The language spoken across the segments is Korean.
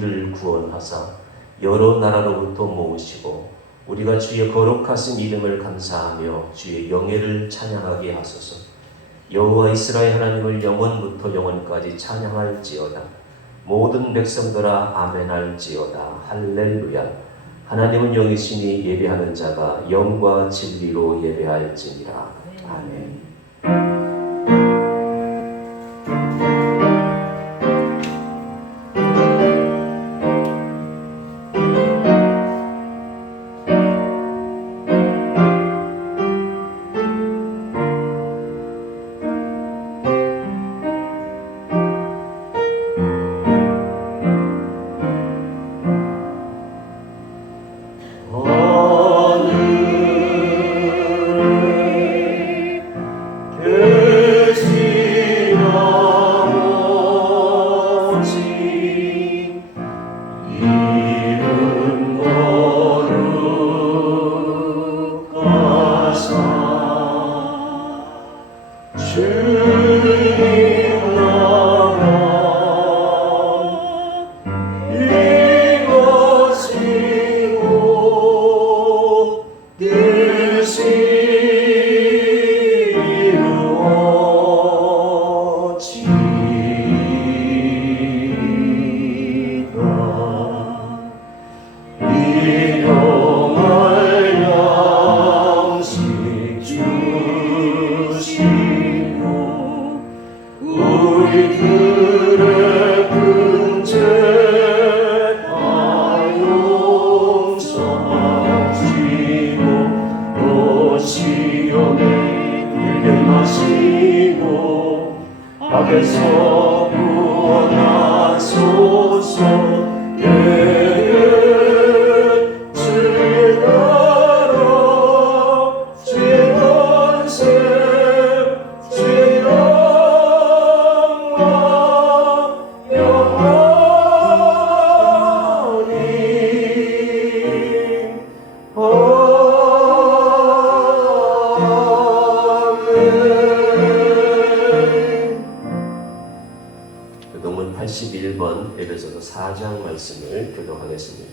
우리를 구원하사 여러 나라로부터 모으시고 우리가 주의 거룩하신 이름을 감사하며 주의 영예를 찬양하게 하소서. 여호와 이스라엘 하나님을 영원부터 영원까지 찬양할지어다. 모든 백성들아 아멘할지어다. 할렐루야. 하나님은 영이시니 예배하는 자가 영과 진리로 예배할지니라. 아멘. 악에서 구원하소서. 주의 나라 주의 권세 주의 영광 영원히 교동문 81번 에베소서 4장 말씀을 교독하겠습니다.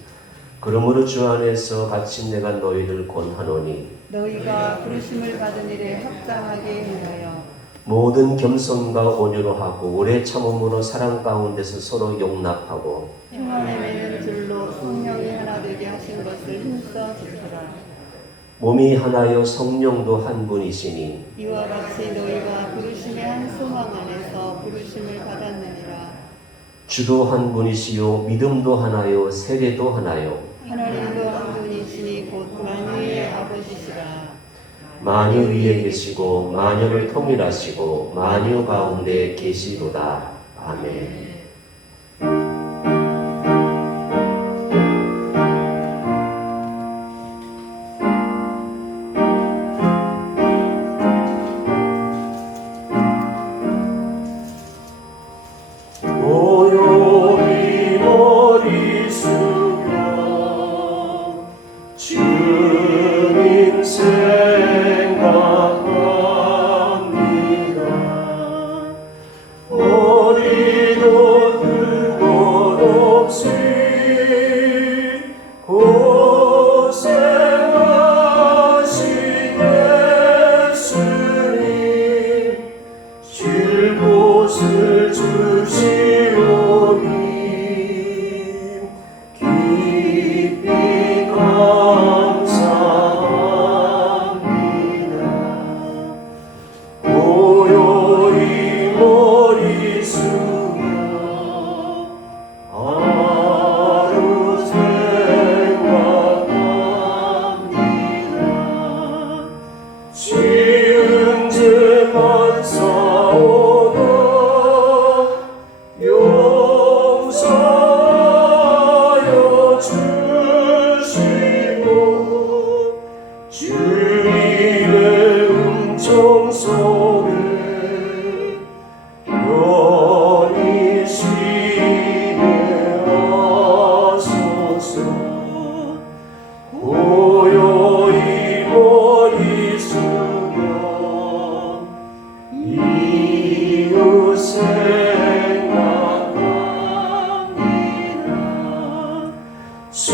그러므로 주 안에서 같이 내가 너희를 권하노니 너희가 부르심을 받은 일에 합당하게 행하여 모든 겸손과 온유로 하고 오래 참음으로 사랑 가운데서 서로 용납하고 평안에 매는 줄로 성령이 하나 되게 하신 것을 힘써 지켜라. 몸이 하나요 성령도 한 분이시니 이와 같이 너희가 부르심의 한 소망 안에서 부르심을 받았느니라. 주도 한 분이시요 믿음도 하나요 세례도 하나요 하나님도 한 분이시니 곧 만유의 아버지시라. 만유 위에 계시고 만유를 통일하시고 만유 가운데 계시도다. 아멘. 고요히 머리 숙여 주님 생각합니다. 머리도 들고 없이 고생하신 예수님 쉴 곳을 주시오니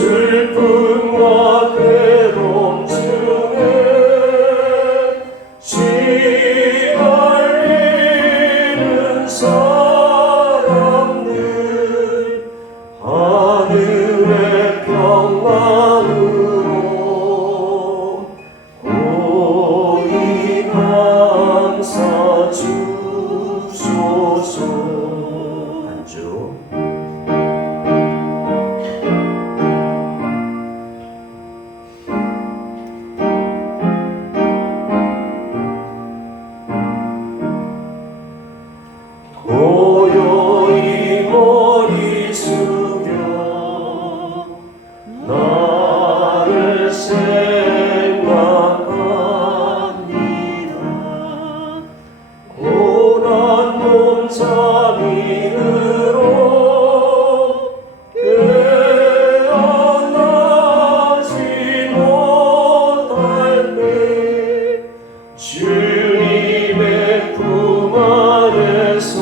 슬픔과 괴로움 중에 시달리는 사람들 하늘의 평강으로 고이 감사 주소서. 반주. 고요히 머리 숙여 나를 생각합니다. 고난 몸 잠이으로 깨어나지 못할 때 주님의 품 안에서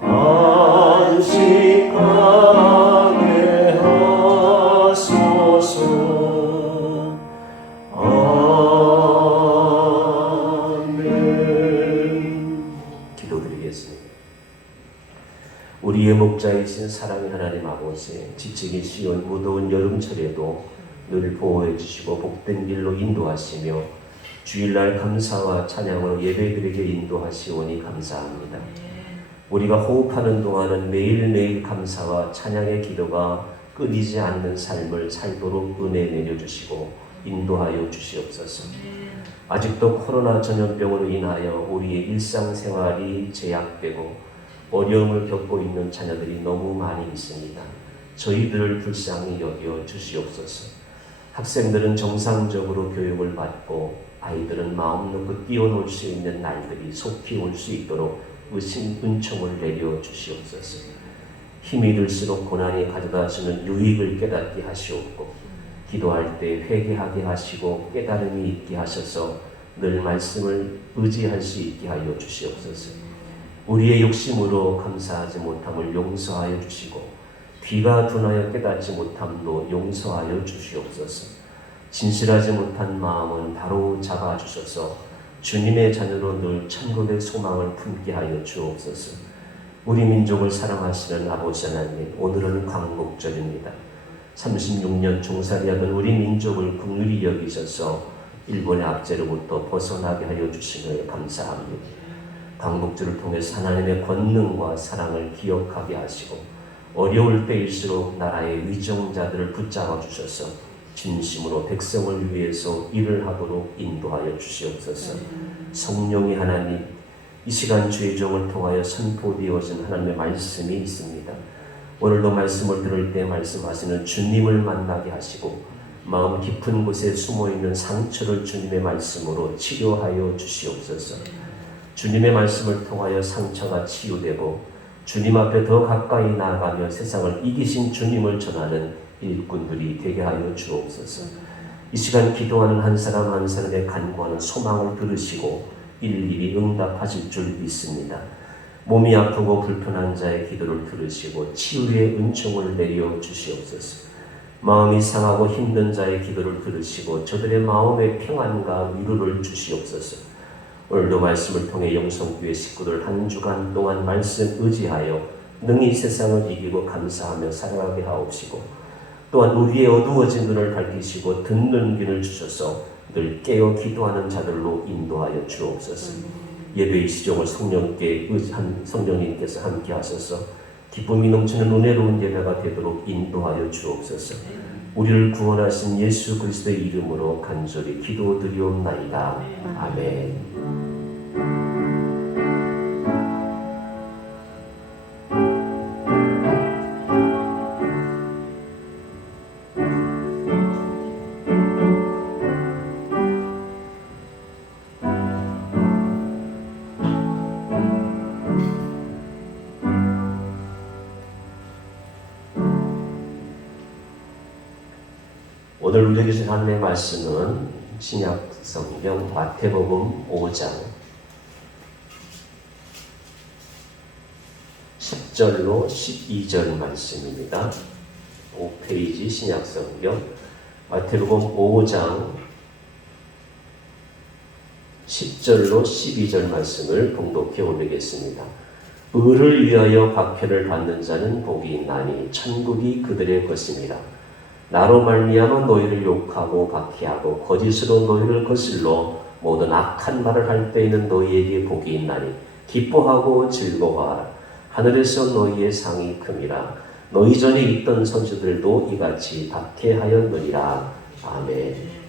안식하게 하소서. 아멘. 기도드리겠습니다. 우리의 목자이신 사랑의 하나님 아버지, 지치기 쉬운 무더운 여름철에도 늘 보호해 주시고 복된 길로 인도하시며 주일날 감사와 찬양으로 예배드리게 인도하시오니 감사합니다. 우리가 호흡하는 동안은 매일매일 감사와 찬양의 기도가 끊이지 않는 삶을 살도록 은혜 내려주시고 인도하여 주시옵소서. 아직도 코로나 전염병으로 인하여 우리의 일상생활이 제약되고 어려움을 겪고 있는 자녀들이 너무 많이 있습니다. 저희들을 불쌍히 여겨 주시옵소서. 학생들은 정상적으로 교육을 받고 아이들은 마음 놓고 뛰어놀 수 있는 날들이 속히 올 수 있도록 은총을 내려 주시옵소서. 힘이 들수록 고난이 가져다 주는 유익을 깨닫게 하시옵고 기도할 때 회개하게 하시고 깨달음이 있게 하셔서 늘 말씀을 의지할 수 있게 하여 주시옵소서. 우리의 욕심으로 감사하지 못함을 용서하여 주시고 귀가 둔하여 깨닫지 못함도 용서하여 주시옵소서. 진실하지 못한 마음은 바로 잡아주셔서 주님의 자녀로 늘 천국의 소망을 품게 하여 주옵소서. 우리 민족을 사랑하시는 아버지 하나님, 오늘은 광복절입니다. 36년 종살이하던 우리 민족을 긍휼히 여기셔서 일본의 압제로부터 벗어나게 하여 주시며 감사합니다. 광복절을 통해서 하나님의 권능과 사랑을 기억하게 하시고 어려울 때일수록 나라의 위정자들을 붙잡아 주셔서 진심으로 백성을 위해서 일을 하도록 인도하여 주시옵소서. 성령이 하나님, 이 시간 주의 종을 통하여 선포되어진 하나님의 말씀이 있습니다. 오늘도 말씀을 들을 때 말씀하시는 주님을 만나게 하시고 마음 깊은 곳에 숨어있는 상처를 주님의 말씀으로 치료하여 주시옵소서. 주님의 말씀을 통하여 상처가 치유되고 주님 앞에 더 가까이 나아가며 세상을 이기신 주님을 전하는 일꾼들이 되게 하여 주옵소서. 이 시간 기도하는 한 사람 한 사람의 간구하는 소망을 들으시고 일일이 응답하실 줄 믿습니다. 몸이 아프고 불편한 자의 기도를 들으시고 치유의 은총을 내려 주시옵소서. 마음이 상하고 힘든 자의 기도를 들으시고 저들의 마음의 평안과 위로를 주시옵소서. 오늘도 말씀을 통해 영성교회 식구들 한 주간 동안 말씀 의지하여 능히 세상을 이기고 감사하며 살아가게 하옵시고 또한 우리의 어두워진 눈을 밝히시고 듣는 귀를 주셔서 늘 깨어 기도하는 자들로 인도하여 주옵소서. 예배의 시종을 성령님께서 함께 하셔서 기쁨이 넘치는 은혜로운 예배가 되도록 인도하여 주옵소서. 우리를 구원하신 예수 그리스도의 이름으로 간절히 기도드리옵나이다. 아멘. 오늘 우리에게 주신 하나님의 말씀은 신약 성경 마태복음 5장 10절로 12절 말씀입니다. 5페이지 신약성경 마태복음 5장 10절로 12절 말씀을 봉독해 올리겠습니다. 의를 위하여 박해를 받는 자는 복이 있나니 천국이 그들의 것입니다. 나로 말미암아 너희를 욕하고 박해하고 거짓으로 너희를 거슬러 모든 악한 말을 할 때에는 너희에게 복이 있나니 기뻐하고 즐거워하라. 하늘에서 너희의 상이 큼이라. 너희 전에 있던 선지들도 이같이 박해하였느니라. 아멘.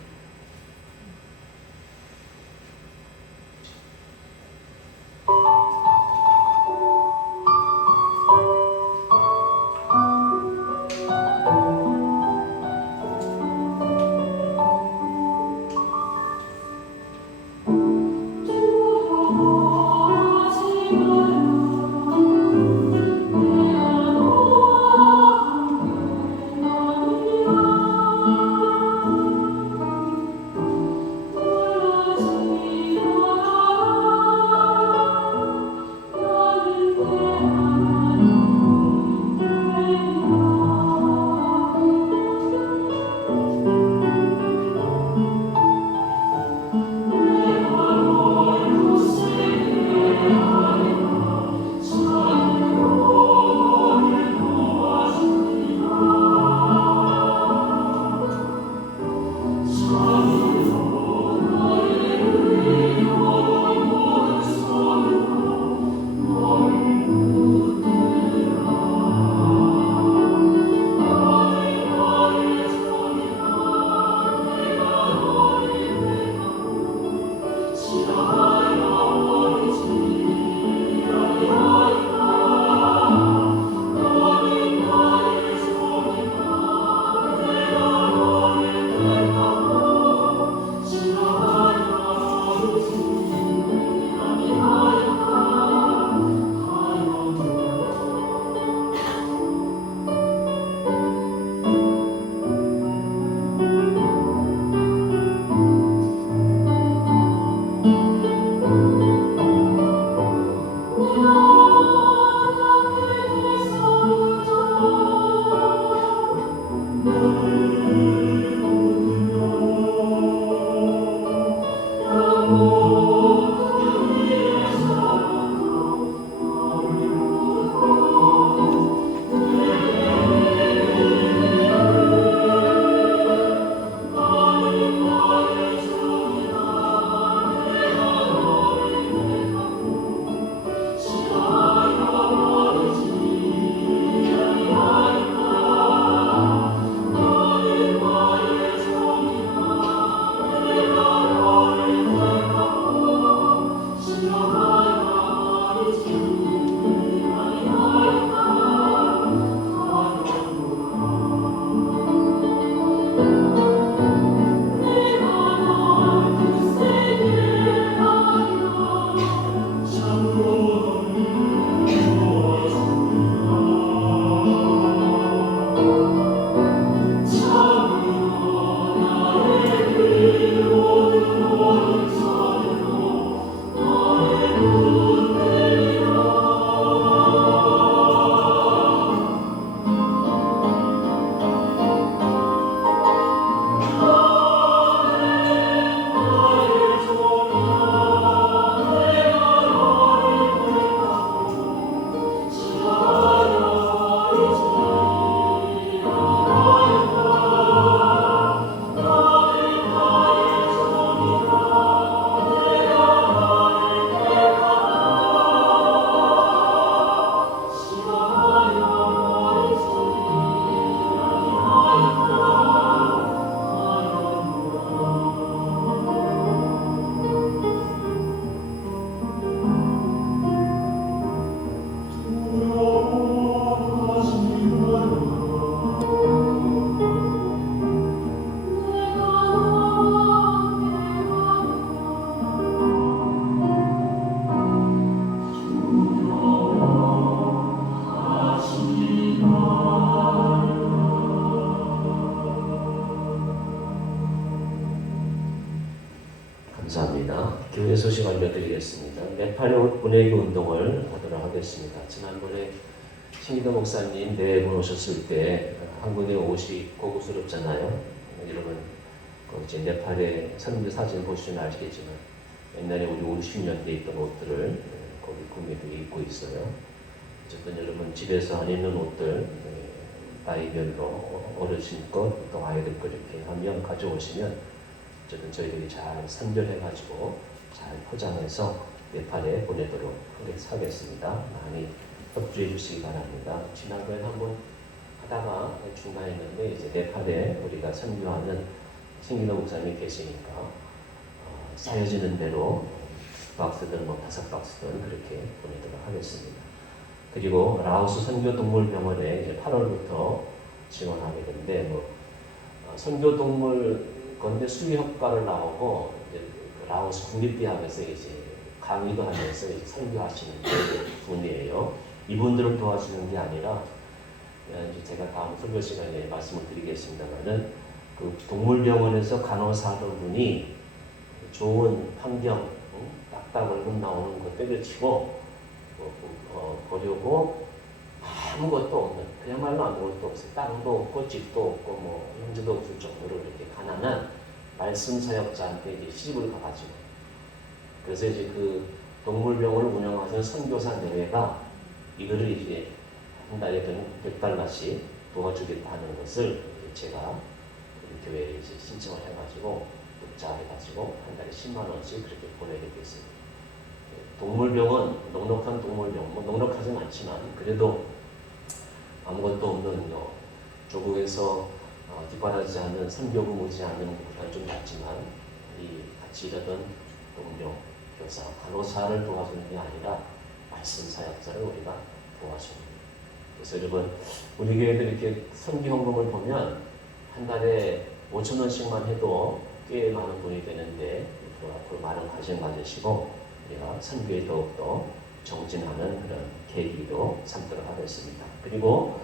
감사합니다. 교회 소식 알려드리겠습니다. 매파령 분회기 운동을 하도록 하겠습니다. 지난번에 신기도 목사님 네 분 오셨을 때 한국에 옷이 고급스럽잖아요. 여러분 이제 네팔의 선교 사진 보시면 아시겠지만 옛날에 우리 50년대 있던 옷들을 거기 구매도 입고 있어요. 어쨌든 여러분 집에서 안 입는 옷들 나이별로 어르신 것, 또 아이들 것 이렇게 하면 가져오시면 어쨌든 저희들이 잘 선별해가지고 잘 포장해서 네팔에 보내도록 하겠습니다. 많이 협조해 주시기 바랍니다. 지난번에 한번 하다가 중단했는데 이제 네팔에 우리가 선교하는 신기노 목사님이 계시니까 쌓여지는 대로 박스든 뭐 5박스든 그렇게 보내도록 하겠습니다. 그리고 라오스 선교동물병원에 이제 8월부터 지원하게 되는데 선교동물 건데 수의 효과를 나오고 이제 라오스 국립대학에서 이제 강의도 하면서 이제 선교하시는 분이에요. 이분들을 도와주는 게 아니라 이제 제가 다음 설교 시간에 말씀을 드리겠습니다만은 그 동물병원에서 간호사 하던 분이 좋은 환경, 딱딱 얼굴 나오는 거 때려치고 보려고 아무것도 없는, 그야말로 아무것도 없어요. 땅도 없고 집도 없고 뭐 형제도 없을 정도로 이렇게 가난한 말씀 사역자한테 이제 시집을 가가지고, 그래서 이제 그 동물병원을 운영하는 선교사 내외가 이거를 이제 한 달에 $100씩 도와주겠다 하는 것을 제가 우리 교회에 이제 신청을 해가지고 독자해가지고 한 달에 10만 원씩 그렇게 보내게 됐습니다. 동물병원, 넉넉한 동물병원, 뭐 넉넉하진 않지만 그래도 아무것도 없는 조국에서 뒷바라지 않는 선교구 오지 않는 곳은 좀 낮지만 이 같이 일하던 동료, 교사, 간호사를 도와주는 게 아니라 말씀 사역자를 우리가 도와줍니다. 그래서 여러분 우리 교회도 이렇게 선교 헌금을 보면 한 달에 5,000원씩만 해도 꽤 많은 돈이 되는데 앞으로 많은 관심 가지시고 우리가 선교에 더욱더 정진하는 그런 계기도 삼도록 하겠습니다. 그리고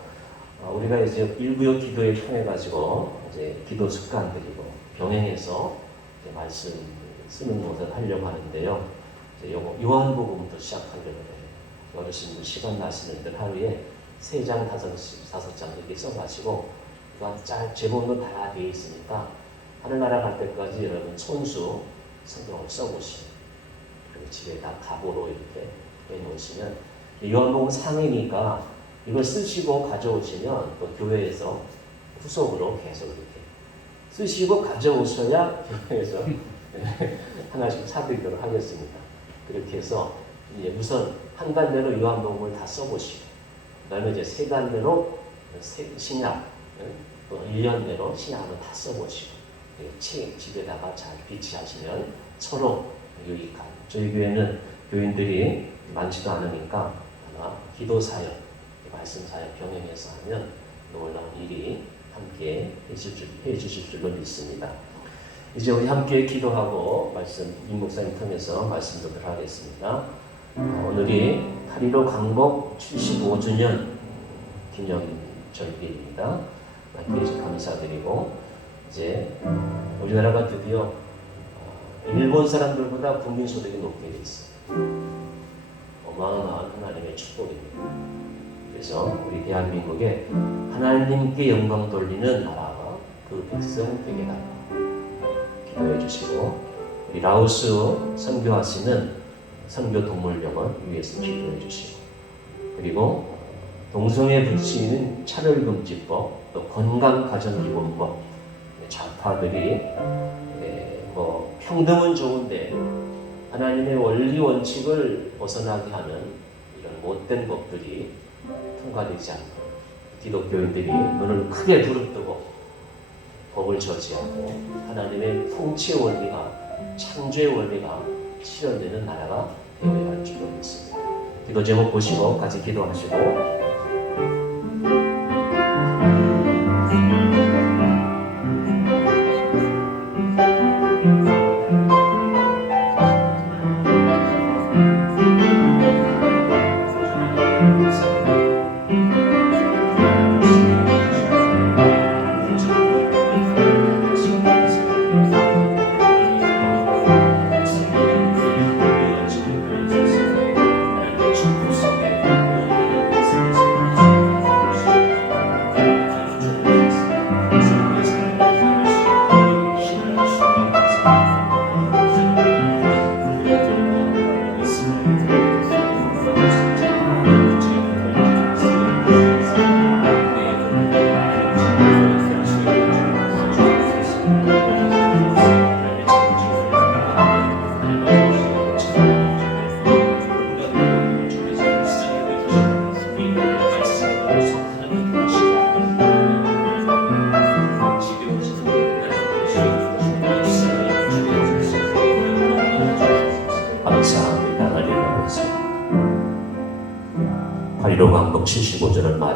우리가 이제 일부역 기도에 통해 가지고 이제 기도 습관들이고 병행해서 이제 말씀 쓰는 것을 하려고 하는데요. 이제 요한복음부터 시작하려고 해요. 어르신들 시간 나시는 분들 하루에 3장, 5장 이렇게 써가지고 제목도 다 되어 있으니까 하늘나라 갈 때까지 여러분 손수 성경을 써보시고 그리고 집에다 갑오로 이렇게 해놓으시면 요한복음 상이니까 이걸 쓰시고 가져오시면 또 교회에서 후속으로 계속 이렇게 쓰시고 가져오셔야 교회에서 하나씩 사드리도록 하겠습니다. 그렇게 해서 이제 우선 한 달내로 요한복음을 다 써보시고 그 다음에 이제 3달내로 신약 또 1년 내로 신약을 다 써보시고 책 집에다가 잘 비치하시면 서로 유익한, 저희 교회는 교인들이 많지도 않으니까 아마 기도 사역, 말씀 사역 병행해서 하면 놀라운 일이 함께 해주실 줄로 믿습니다. 이제 우리 함께 기도하고 말씀 임 목사님 통해서 말씀 듣도록 하겠습니다. 오늘이 8.15 강복 75주년 기념절기입니다. 많이 감사드리고 이제 우리나라가 드디어 일본 사람들보다 국민소득이 높게 돼 있어요. 어마어마한 하나님의 축복입니다. 그래서 우리 대한민국에 하나님께 영광 돌리는 나라가 그 백성 되게 달라 기도해 주시고, 우리 라오스 선교하시는 선교동물병원 위에서 기도해 주시고, 그리고 동성애 불치는 차별금지법, 또 건강가정기본법, 좌파들이 뭐 평등은 좋은데 하나님의 원리 원칙을 벗어나게 하는 이런 못된 법들이 통과되지 않고 기독교인들이 눈을 크게 부릅뜨고 법을 저지하고 하나님의 통치의 원리가, 창조의 원리가 실현되는 나라가 되어야 할 줄로 믿습니다. 기도 제목 보시고 같이 기도하시고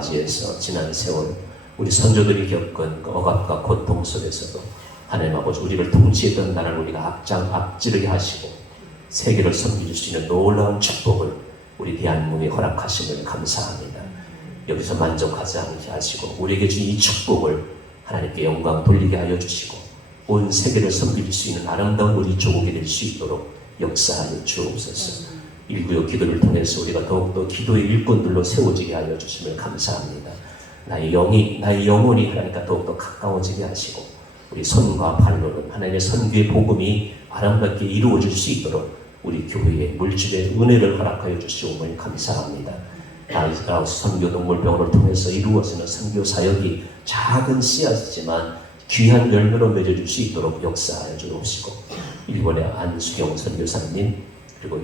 맞이해서 지난 세월 우리 선조들이 겪은 그 억압과 고통 속에서도 하나님 아버지 우리를 통치했던 나라를 우리가 앞지르게 하시고 세계를 섬길 수 있는 놀라운 축복을 우리 대한민국에 허락하심을 감사합니다. 여기서 만족하지 않게 하시고 우리에게 준 이 축복을 하나님께 영광 돌리게 하여 주시고 온 세계를 섬길 수 있는 아름다운 우리 조국이 될 수 있도록 역사하여 주옵소서. 일구역 기도를 통해서 우리가 더욱더 기도의 일꾼들로 세워지게 하여 주심을 감사합니다. 나의 영혼이 하나님과 더욱더 가까워지게 하시고 우리 손과 발로는 하나님의 선교의 복음이 아름답게 이루어질 수 있도록 우리 교회에 물질의 은혜를 허락하여 주시옵을 감사합니다. 라오스 선교 동물병원을 통해서 이루어지는 선교 사역이 작은 씨앗이지만 귀한 열매로 맺어질 수 있도록 역사하여 주옵시고 일본의 안수경 선교사님 그리고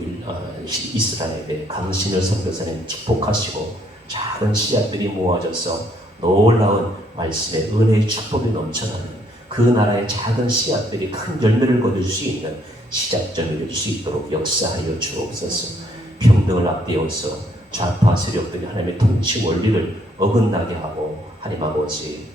이스라엘의 강신열 선교사님 축복하시고 작은 씨앗들이 모아져서 놀라운 말씀의 은혜의 축복이 넘쳐나는 그 나라의 작은 씨앗들이 큰 열매를 거둘 수 있는 시작점이 될 수 있도록 역사하여 주옵소서. 평등을 앞세워서 좌파 세력들이 하나님의 통치 원리를 어긋나게 하고 하나님 아버지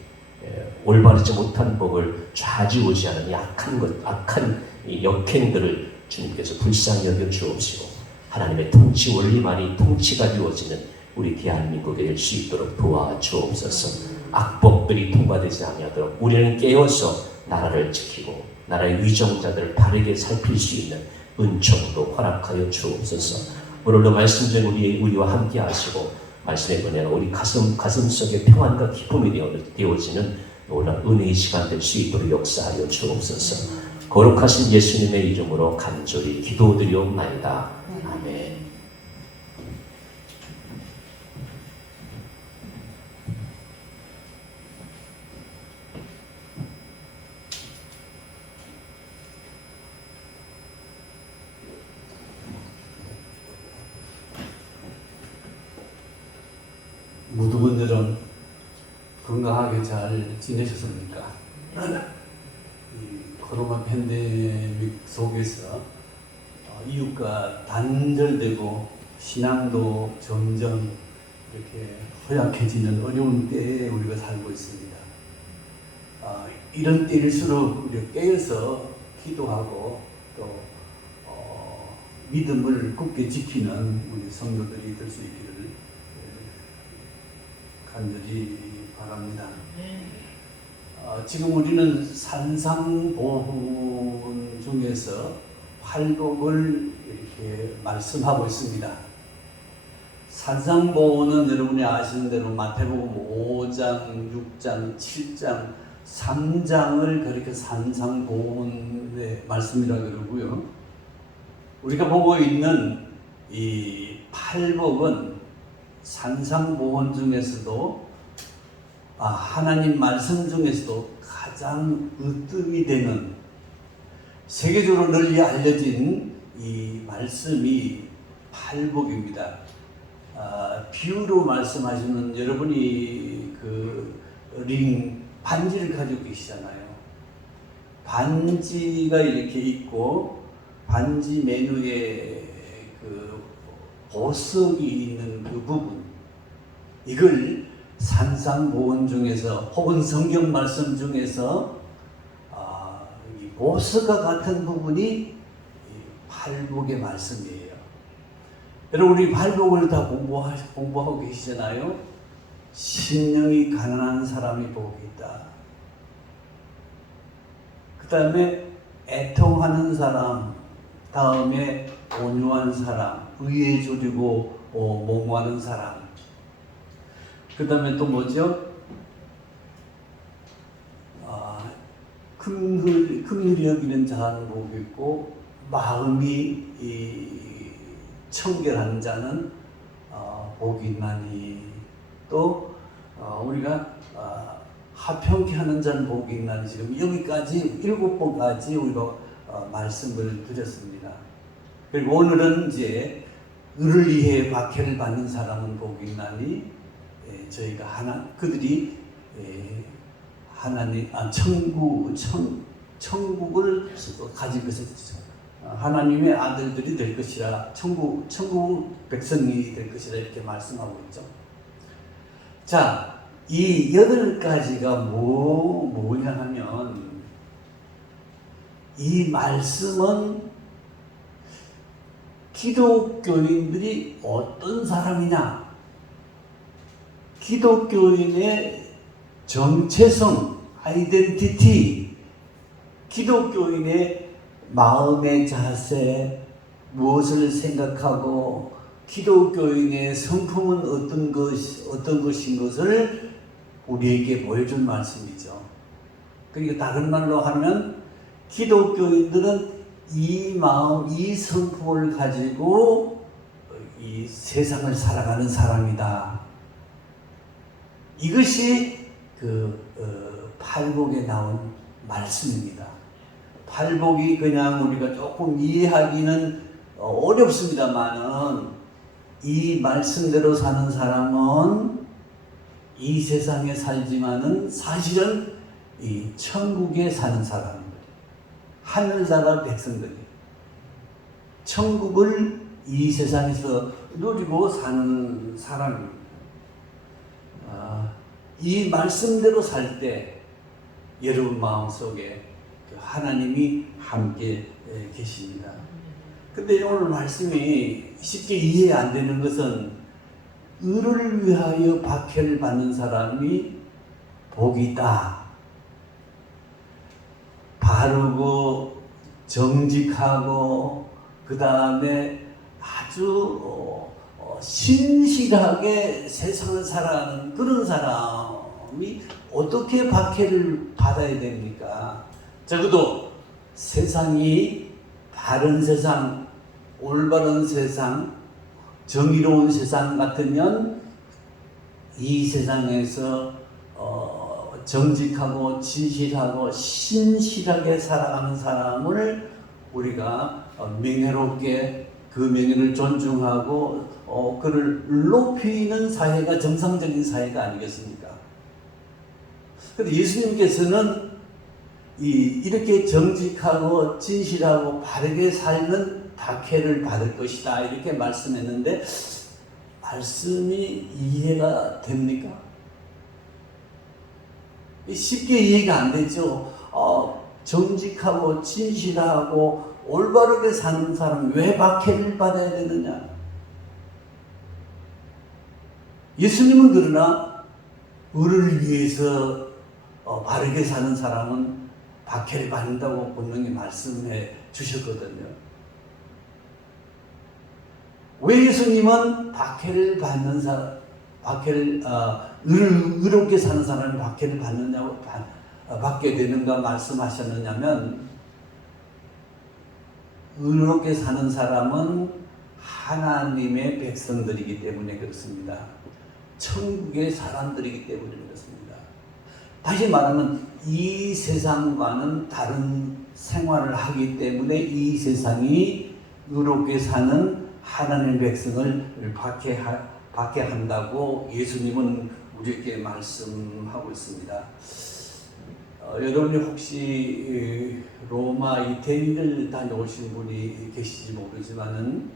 올바르지 못한 법을 좌지우지하는 악한 이 역행들을 주님께서 불쌍히 여겨 주옵시고 하나님의 통치 원리만이 통치가 이루어지는 우리 대한민국에 될 수 있도록 도와주옵소서. 악법들이 통과되지 아니하도록 우리는 깨어서 나라를 지키고 나라의 위정자들을 바르게 살필 수 있는 은총도 허락하여 주옵소서. 오늘도 말씀 중 우리와 함께 하시고 말씀의 은혜가 우리 가슴 속에 평안과 기쁨이 되어지는 놀라운 은혜의 시간 될 수 있도록 역사하여 주옵소서. 거룩하신 예수님의 이름으로 간절히 기도드리옵나이다. 아멘. 무두분들은 건강하게 잘 지내셨습니까? 이 코로나 팬데믹 속에서 이웃과 단절되고 신앙도 점점 이렇게 허약해지는 어려운 때에 우리가 살고 있습니다. 이런 때일수록 우리가 깨어서 기도하고 또 믿음을 굳게 지키는 우리 성도들이 될 수 있기를 간절히 바랍니다. 지금 우리는 산상보훈 중에서 팔복을 이렇게 말씀하고 있습니다. 산상보훈은 여러분이 아시는 대로 마태복음 5장, 6장, 7장, 3장을 그렇게 산상보훈의 말씀이라고 그러고요. 우리가 보고 있는 이 팔복은 산상보훈 중에서도 하나님 말씀 중에서도 가장 으뜸이 되는 세계적으로 널리 알려진 이 말씀이 팔복입니다. 비유로 말씀하시면 여러분이 그 링 반지를 가지고 계시잖아요. 반지가 이렇게 있고 반지 메뉴에 그 보석이 있는 그 부분, 이걸 산상보훈 중에서 혹은 성경 말씀 중에서 이 보석과 같은 부분이 팔복의 말씀이에요. 여러분, 우리 팔복을 다 공부하고 계시잖아요. 심령이 가난한 사람이 복이 있다. 그 다음에 애통하는 사람, 다음에 온유한 사람, 의에 조리고 몽호하는 사람. 그 다음에 또 뭐죠? 긍휼히 여기는 자는 복이 있고 마음이 청결한 자는 복이 있나니, 또 우리가 화평케 하는 자는 복이 있나니, 지금 여기까지 7번까지 우리가 말씀을 드렸습니다. 그리고 오늘은 이제 의를 위해 박해를 받는 사람은 복이 있나니, 저희가 그들이 하나님 천국을 가질 것을 하나님의 아들들이 될 것이라, 천국 백성이 될 것이라 이렇게 말씀하고 있죠. 자, 이 8가지가 뭐냐 하면, 이 말씀은 기독교인들이 어떤 사람이냐, 기독교인의 정체성, 아이덴티티, 기독교인의 마음의 자세, 무엇을 생각하고 기독교인의 성품은 어떤 것인 것을 우리에게 보여준 말씀이죠. 그리고 다른 말로 하면 기독교인들은 이 마음, 이 성품을 가지고 이 세상을 살아가는 사람이다. 이것이 팔복에 나온 말씀입니다. 팔복이 그냥 우리가 조금 이해하기는 어렵습니다만은 이 말씀대로 사는 사람은 이 세상에 살지만은 사실은 이 천국에 사는 사람들, 하늘나라 백성들이 천국을 이 세상에서 누리고 사는 사람입니다. 이 말씀대로 살 때 여러분 마음속에 하나님이 함께 계십니다. 근데 오늘 말씀이 쉽게 이해 안 되는 것은 의를 위하여 박해를 받는 사람이 복이 있다. 바르고 정직하고 그 다음에 아주 신실하게 세상을 살아가는 그런 사람이 어떻게 박해를 받아야 됩니까? 적어도 세상이 바른 세상, 올바른 세상, 정의로운 세상 같으면 이 세상에서 정직하고 진실하고 신실하게 살아가는 사람을 우리가 명예롭게 그 명예를 존중하고 그를 높이는 사회가 정상적인 사회가 아니겠습니까? 그런데 예수님께서는 이렇게 정직하고 진실하고 바르게 살면 박해를 받을 것이다 이렇게 말씀했는데 말씀이 이해가 됩니까? 쉽게 이해가 안 되죠. 정직하고 진실하고 올바르게 사는 사람 왜 박해를 받아야 되느냐? 예수님은 그러나 의를 위해서 바르게 사는 사람은 박해를 받는다고 분명히 말씀해 주셨거든요. 왜 예수님은 박해를 받는 사람, 의롭게 사는 사람이 박해를 받게 되는가 말씀하셨느냐면, 의롭게 사는 사람은 하나님의 백성들이기 때문에 그렇습니다. 천국의 사람들이기 때문에 그렇습니다. 다시 말하면 이 세상과는 다른 생활을 하기 때문에 이 세상이 의롭게 사는 하나님의 백성을 박해한다고 예수님은 우리에게 말씀하고 있습니다. 여러분이 혹시 로마 이태리를 다녀오신 분이 계실지 모르지만은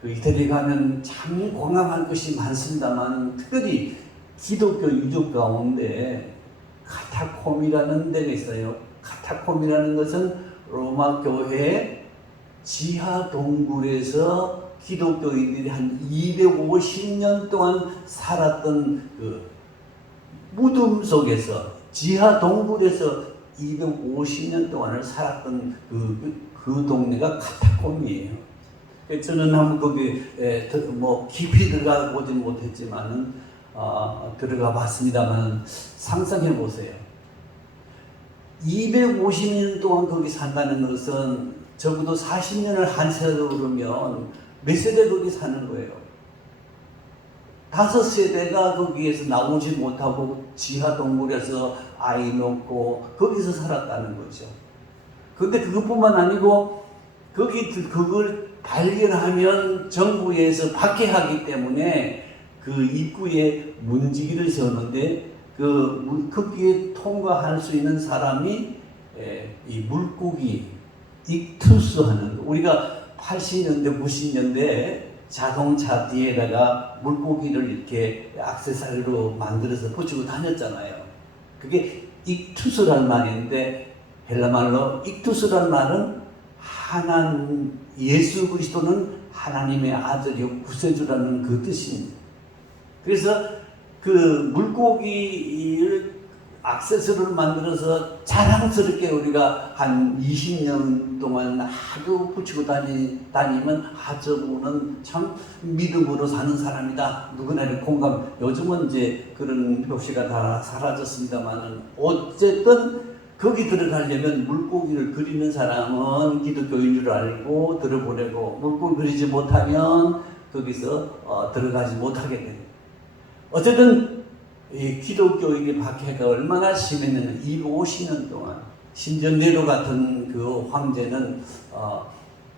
그 이태리 가면 참 관광할 것이 많습니다만 특별히 기독교 유적 가운데 카타콤이라는 데가 있어요. 카타콤이라는 것은 로마 교회 지하 동굴에서 기독교인들이 한 250년 동안 살았던 그 무덤 속에서 지하 동굴에서 250년 동안을 살았던 그 동네가 카타콤이에요. 저는 한번 거기 깊이 들어가 보지는 못했지만은 들어가 봤습니다만 상상해 보세요. 250년 동안 거기 산다는 것은 적어도 40년을 한 세대로 그러면 몇 세대 거기 사는 거예요. 5세대가 거기에서 나오지 못하고 지하 동굴에서 아이 놓고 거기서 살았다는 거죠. 그런데 그것뿐만 아니고 그걸 발견하면 정부에서 박해하기 때문에 그 입구에 문지기를 세웠는데 거기에 통과할 수 있는 사람이 이 물고기 익투스하는 우리가 80년대 90년대 자동차 뒤에다가 물고기를 이렇게 액세서리로 만들어서 붙이고 다녔잖아요. 그게 익투스란 말인데 헬라말로 익투스란 말은 하나님, 예수 그리스도는 하나님의 아들이요 구세주라는 그 뜻입니다. 그래서 그 물고기를 액세서리를 만들어서 자랑스럽게 우리가 한 20년 동안 하도 붙이고 다니면 저분은 참 믿음으로 사는 사람이다. 누구나 이렇게 공감. 요즘은 이제 그런 표시가 다 사라졌습니다만은 어쨌든 거기 들어가려면 물고기를 그리는 사람은 기독교인 줄 알고 들어보내고 물고기 그리지 못하면 거기서 들어가지 못하게 됩니다. 어쨌든 이 기독교인의 박해가 얼마나 심했냐면 250년 동안 심지어 네로 같은 그 황제는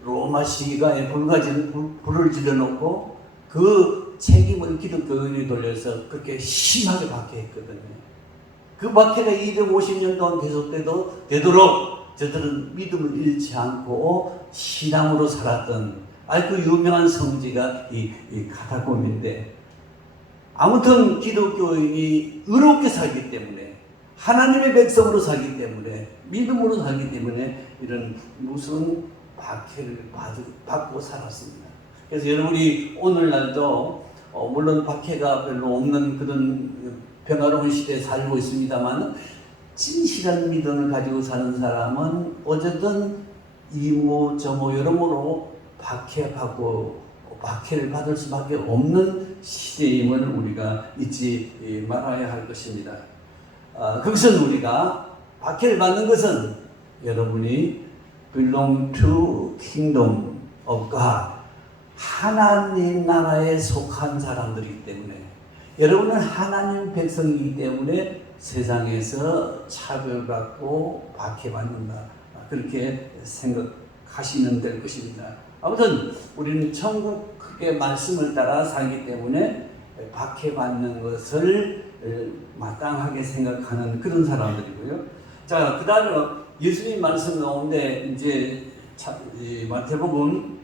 로마 시기가에 불을 질러놓고 그 책임을 기독교인이 돌려서 그렇게 심하게 박해했거든요. 그 박해가 250년 동안 계속되도록 저들은 믿음을 잃지 않고 신앙으로 살았던 아주 그 유명한 성지가 이 카타콤인데, 아무튼 기독교인이 의롭게 살기 때문에 하나님의 백성으로 살기 때문에 믿음으로 살기 때문에 이런 무슨 박해를 받고 살았습니다. 그래서 여러분이 오늘날도 물론 박해가 별로 없는 그런 평화로운 시대에 살고 있습니다만 진실한 믿음을 가지고 사는 사람은 어쨌든 이모 저모 여러모로 박해를 받을 수밖에 없는 시대임을 우리가 잊지 말아야 할 것입니다. 그것은 우리가 박해를 받는 것은 여러분이 belong to kingdom of God, 하나님 나라에 속한 사람들이기 때문에, 여러분은 하나님 백성이기 때문에 세상에서 차별받고 박해받는다, 그렇게 생각하시면 될 것입니다. 아무튼 우리는 천국의 말씀을 따라 살기 때문에 박해받는 것을 마땅하게 생각하는 그런 사람들이고요. 자, 그 다음에 예수님 말씀 나오는데 이제 마태복음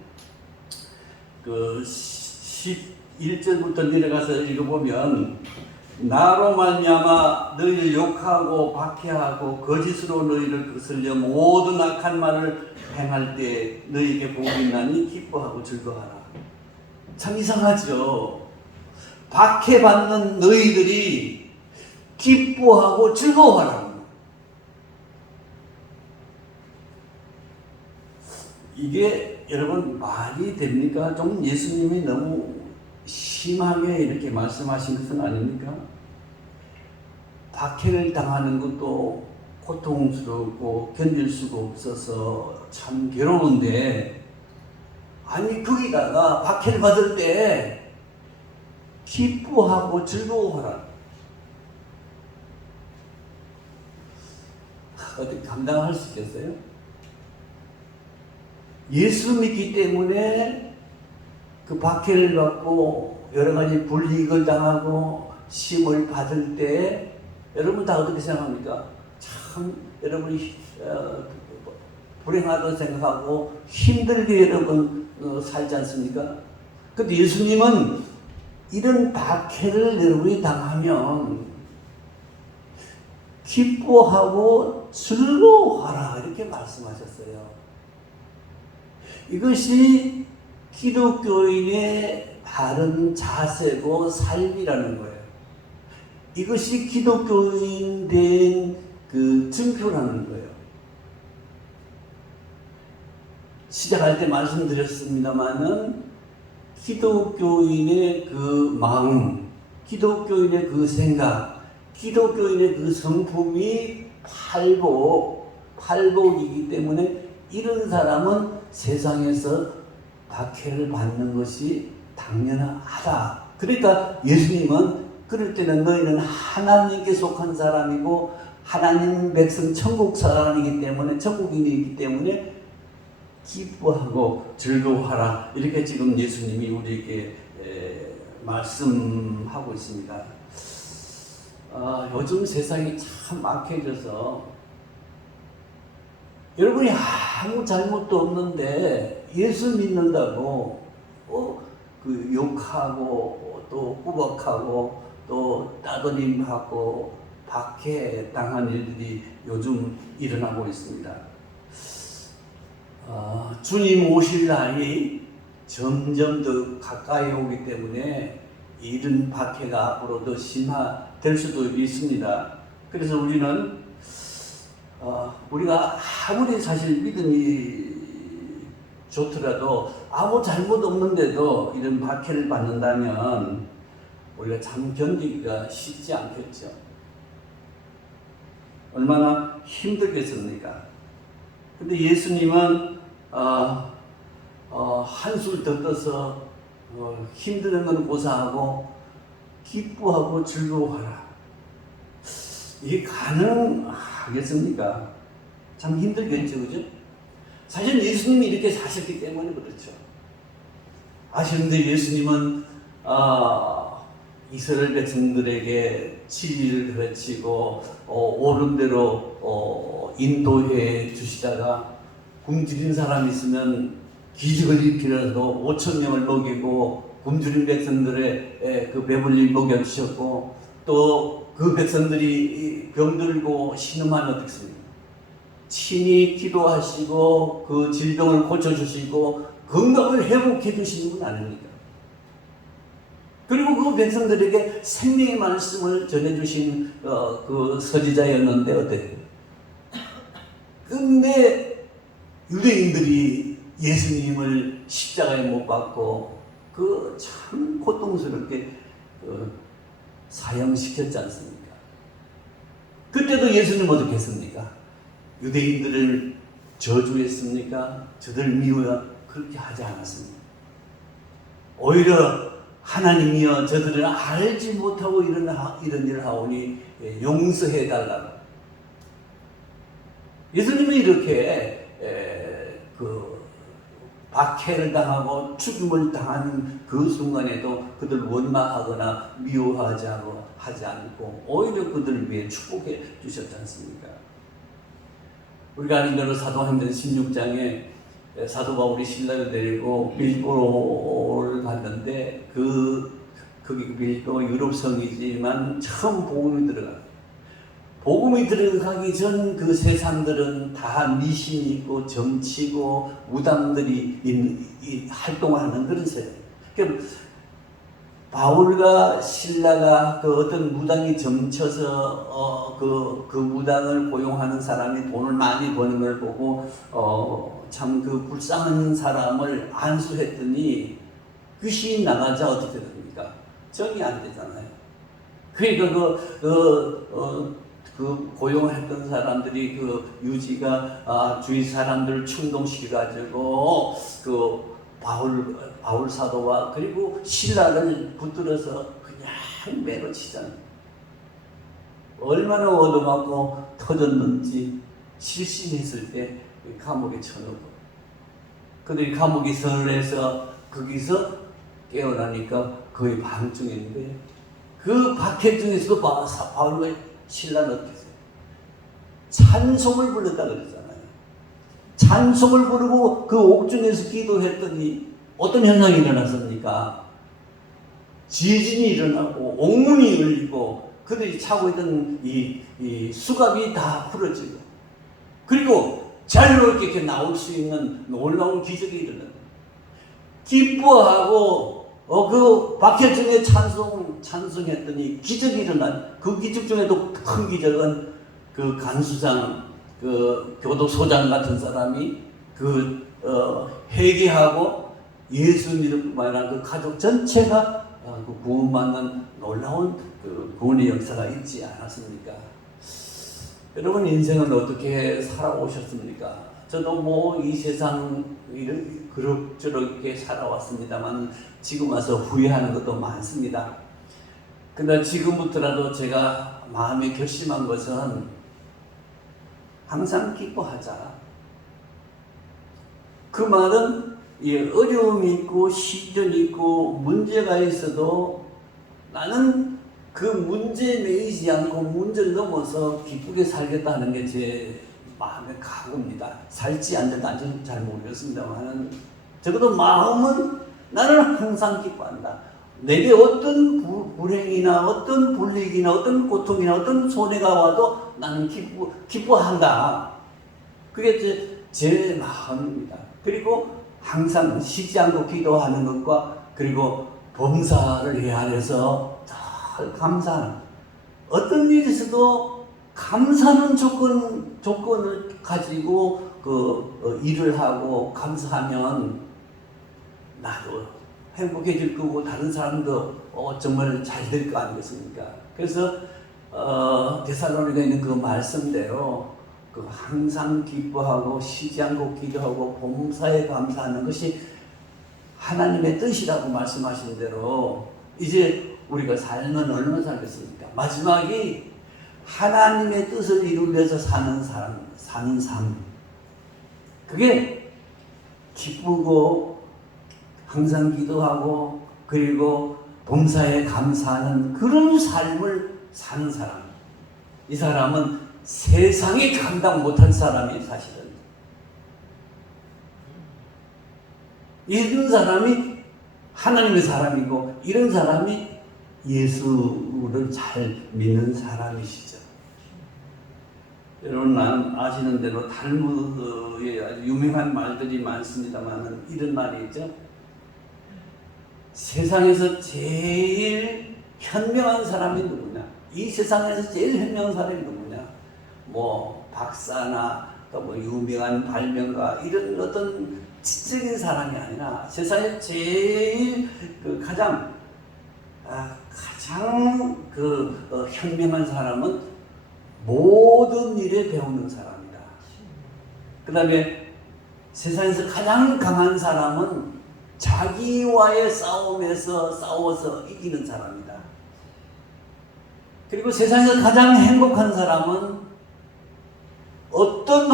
그 11절부터 내려가서 읽어보면, 나로 말미암아 너희를 욕하고 박해하고 거짓으로 너희를 거슬려 모든 악한 말을 행할 때 너희에게 복이 있나니 기뻐하고 즐거워하라. 참 이상하죠. 박해받는 너희들이 기뻐하고 즐거워하라. 이게 여러분 말이 됩니까? 좀 예수님이 너무 심하게 이렇게 말씀하신 것은 아닙니까? 박해를 당하는 것도 고통스럽고 견딜 수가 없어서 참 괴로운데, 아니 거기다가 박해를 받을 때 기뻐하고 즐거워하라. 어떻게 감당할 수 있겠어요? 예수 믿기 때문에 그 박해를 받고 여러 가지 불이익을 당하고 시험을 받을 때 여러분 다 어떻게 생각합니까? 참 여러분이 불행하다고 생각하고 힘들게 여러분 살지 않습니까? 근데 예수님은 이런 박해를 여러분이 당하면 기뻐하고 즐거워하라 이렇게 말씀하셨어요. 이것이 기독교인의 바른 자세고 삶이라는 거예요. 이것이 기독교인 된 그 증표라는 거예요. 시작할 때 말씀드렸습니다마는 기독교인의 그 마음, 기독교인의 그 생각, 기독교인의 그 성품이 팔복이기 때문에 이런 사람은 세상에서 박해를 받는 것이 당연하다. 그러니까 예수님은 그럴 때는 너희는 하나님께 속한 사람이고 하나님 백성 천국 사람이기 때문에, 천국인이기 때문에 기뻐하고 즐거워하라 이렇게 지금 예수님이 우리에게 말씀하고 있습니다. 요즘 세상이 참 악해져서 여러분이 아무 잘못도 없는데 예수 믿는다고 그 욕하고 또 꾸벅하고 또 따돌림하고 박해당한 일들이 요즘 일어나고 있습니다. 주님 오실 날이 점점 더 가까이 오기 때문에 이런 박해가 앞으로 더 심화될 수도 있습니다. 그래서 우리는 우리가 아무리 사실 믿음이 좋더라도 아무 잘못 없는데도 이런 박해를 받는다면 우리가 참 견디기가 쉽지 않겠죠. 얼마나 힘들겠습니까? 근데 예수님은 한술 더 떠서 힘드는 건 고사하고 기뻐하고 즐거워하라. 이게 가능하겠습니까? 참 힘들겠죠, 그죠? 사실 예수님이 이렇게 사셨기 때문에 그렇죠. 아시는데 예수님은 이스라엘 백성들에게 진리를 가르치고 옳은 대로 인도해 주시다가 굶주린 사람이 있으면 기적을 일으키라도 5,000명을 먹이고 굶주린 백성들의 그 배불리 먹여주셨고 또 그 백성들이 병들고 신음하면 어떻습니까? 친히 기도하시고 그 질병을 고쳐주시고 건강을 회복해 주시는 분 아닙니까? 그리고 그 백성들에게 생명의 말씀을 전해주신 그 서지자였는데 어때요? 근데 유대인들이 예수님을 십자가에 못 박고 그 참 고통스럽게 사형시켰지 않습니까? 그때도 예수님 어떻게 했습니까? 유대인들을 저주했습니까? 저들 미워야 그렇게 하지 않았습니다. 오히려 하나님이여 저들은 알지 못하고 이런 일을 하오니 용서해달라고. 예수님은 이렇게 박해를 당하고 죽임을 당한 그 순간에도 그들 원망하거나 미워하지 않고 오히려 그들을 위해 축복해 주셨지 않습니까? 우리가 아는 대로 사도행전 16장에 사도 바울이 신라를 데리고 빌보를 갔는데 거기 빌보 유럽 성이지만 처음 복음이 들어가기 전 그 세상들은 다 미신이 있고 정치고 무당들이 활동을 하는 그런 세상. 그러니까 바울과 신라가 그 어떤 무당이 점쳐서 그 무당을 고용하는 사람이 돈을 많이 버는 걸 보고 참 그 불쌍한 사람을 안수했더니 귀신이 나가자 어떻게 됩니까? 정이 안 되잖아요. 그러니까 그 고용했던 사람들이 그 유지가 주위 사람들을 충동시켜가지고 그 바울 사도와 그리고 신라를 붙들어서 그냥 매로 치잖아요. 얼마나 얻어맞고 터졌는지 실신했을 때 감옥에 쳐넣고 그들이 감옥에 설해서 거기서 깨어나니까 거의 반쯤인데 그 박해 중에서도 바울과 신라는 어떻게 했어요? 찬송을 불렀다 그랬잖아요. 찬송을 부르고 그 옥중에서 기도했더니 어떤 현상이 일어났습니까? 지진이 일어나고 옥문이 열리고 그들이 차고 있던 이 수갑이 다 풀어지고 그리고 자유롭게 이렇게 나올 수 있는 놀라운 기적이 일어납니다. 기뻐하고 그 박해중에 찬송했더니 기적이 일어난 그 기적 중에도 큰 기적은 그 간수장 그 교도소장 같은 사람이 회개하고 예수 믿음뿐만 아니라 그 가족 전체가 그 구원받는 놀라운 그 구원의 역사가 있지 않았습니까? 여러분 인생은 어떻게 살아오셨습니까? 저도 뭐 이 세상 그럭저럭 이렇게 살아왔습니다만 지금 와서 후회하는 것도 많습니다. 그러나 지금부터라도 제가 마음에 결심한 것은 항상 기뻐하자. 그 말은 어려움이 있고 시련이 있고 문제가 있어도 나는 그 문제에 매이지 않고 문제를 넘어서 기쁘게 살겠다는 게 제 마음의 각오입니다. 살지 않는지 잘 모르겠습니다만 적어도 마음은 나는 항상 기뻐한다. 내게 어떤 불행이나 어떤 불이익이나 어떤 고통이나 어떤 손해가 와도 나는 기뻐한다. 그게 제 마음입니다. 그리고 항상 쉬지 않고 기도하는 것과 그리고 범사를 헤아려서 잘 감사하는, 어떤 일이 있어도 감사하는 조건을 가지고 일을 하고 감사하면 나도 행복해질 거고 다른 사람도 정말 잘 될 거 아니겠습니까? 그래서 데살로니가에 있는 그 말씀대로 항상 기뻐하고 쉬지 않고 기도하고 범사에 감사하는 것이 하나님의 뜻이라고 말씀하신 대로 이제 우리가 살면 얼마나 살겠습니까? 마지막이 하나님의 뜻을 이루면서 사는 삶. 그게 기쁘고 항상 기도하고 그리고 범사에 감사하는 그런 삶을 사는 사람. 이 사람은 세상이 감당 못한 사람이 사실은. 이런 사람이 하나님의 사람이고 이런 사람이 예수를 잘 믿는 사람이시죠. 여러분 아시는 대로 탈무드에 아주 유명한 말들이 많습니다만 이런 말이 있죠. 세상에서 제일 현명한 사람이 누구냐? 이 세상에서 제일 현명한 사람이 누구냐? 뭐 박사나 또 뭐 유명한 발명가 이런 어떤 지적인 사람이 아니라 세상에 제일 가장 현명한 사람은 모든 일에 배우는 사람이다. 그 다음에 세상에서 가장 강한 사람은 자기와의 싸움에서 싸워서 이기는 사람이다. 그리고 세상에서 가장 행복한 사람은 어떤